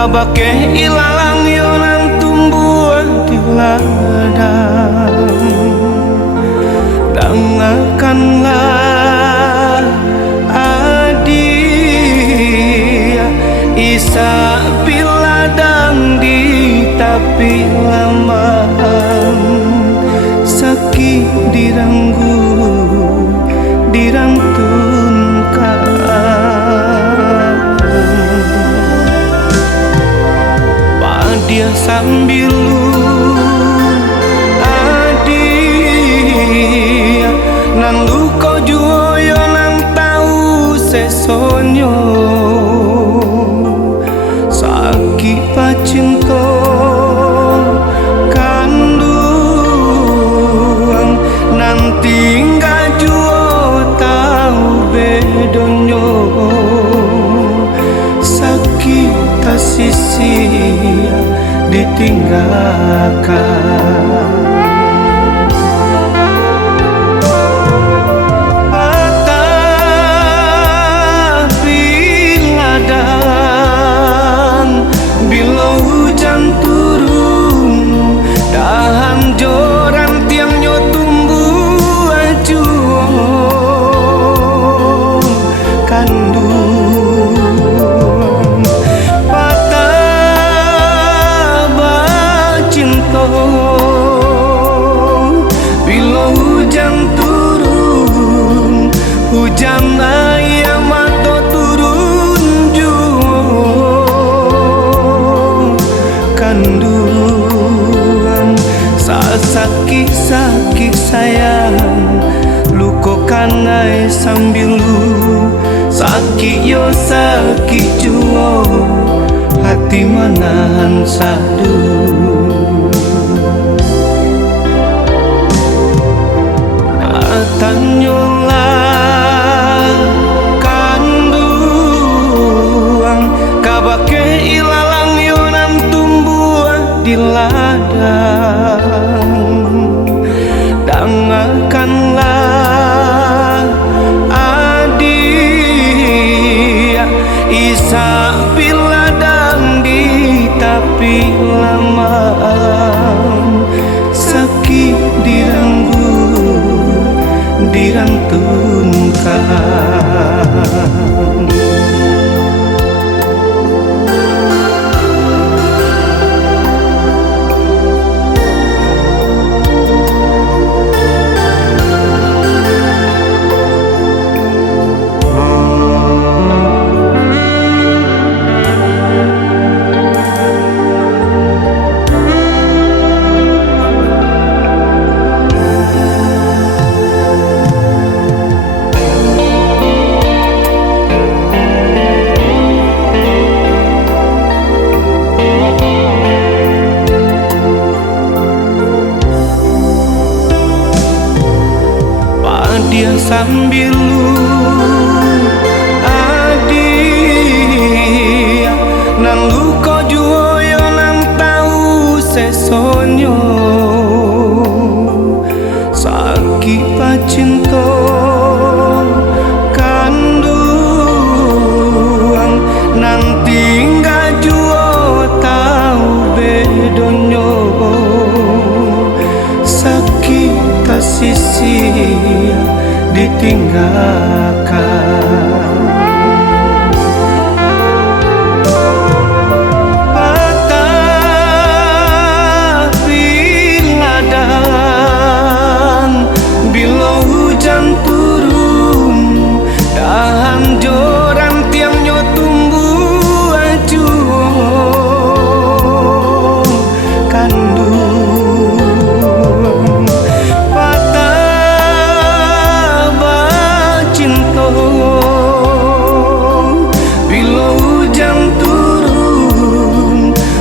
kabake ilalang yonan tumbuh di ladang. Dengarkanlah adia isa piladang di tapi lamaan sakit diranggu dirantunkan padia sambil adia nan luko juoyo nan tahu sesonyo sakit pacinto kandung nanti nggak juo tahu bedonyo sakit sisi ditinggalkan. Hujan ayam atau turun juo kandungan sakit sayang luko kanai sambil lu sakit yo sakit juo hati manahan sadu tanyola di ladang. Dengarkanlah adia isa piladang di tapi lamaan sakit diranggu dirantunkan. Dia sambil adia nan luko juoyo nan tahu sesonyo sakit pacinto kandung nanti nggak juo tahu bedonyo sakit sisi ditinggalkan. Patah ladang bila hujan turun dahan joran tiangnya tumbuh ajuh kandung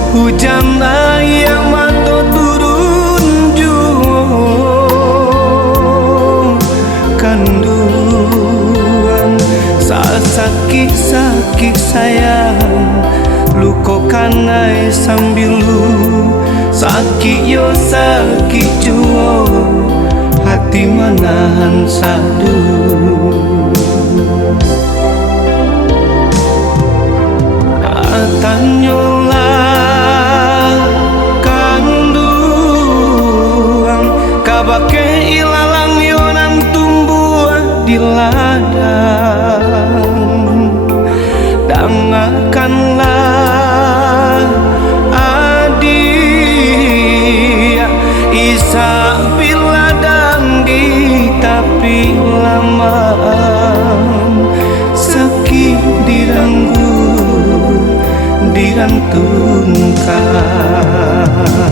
hujan ayam atau turun juo kandungan sakit sayang luko kanai sambil lu sakit yo sakit juo hati manahan sadu tanyola dilantunkan.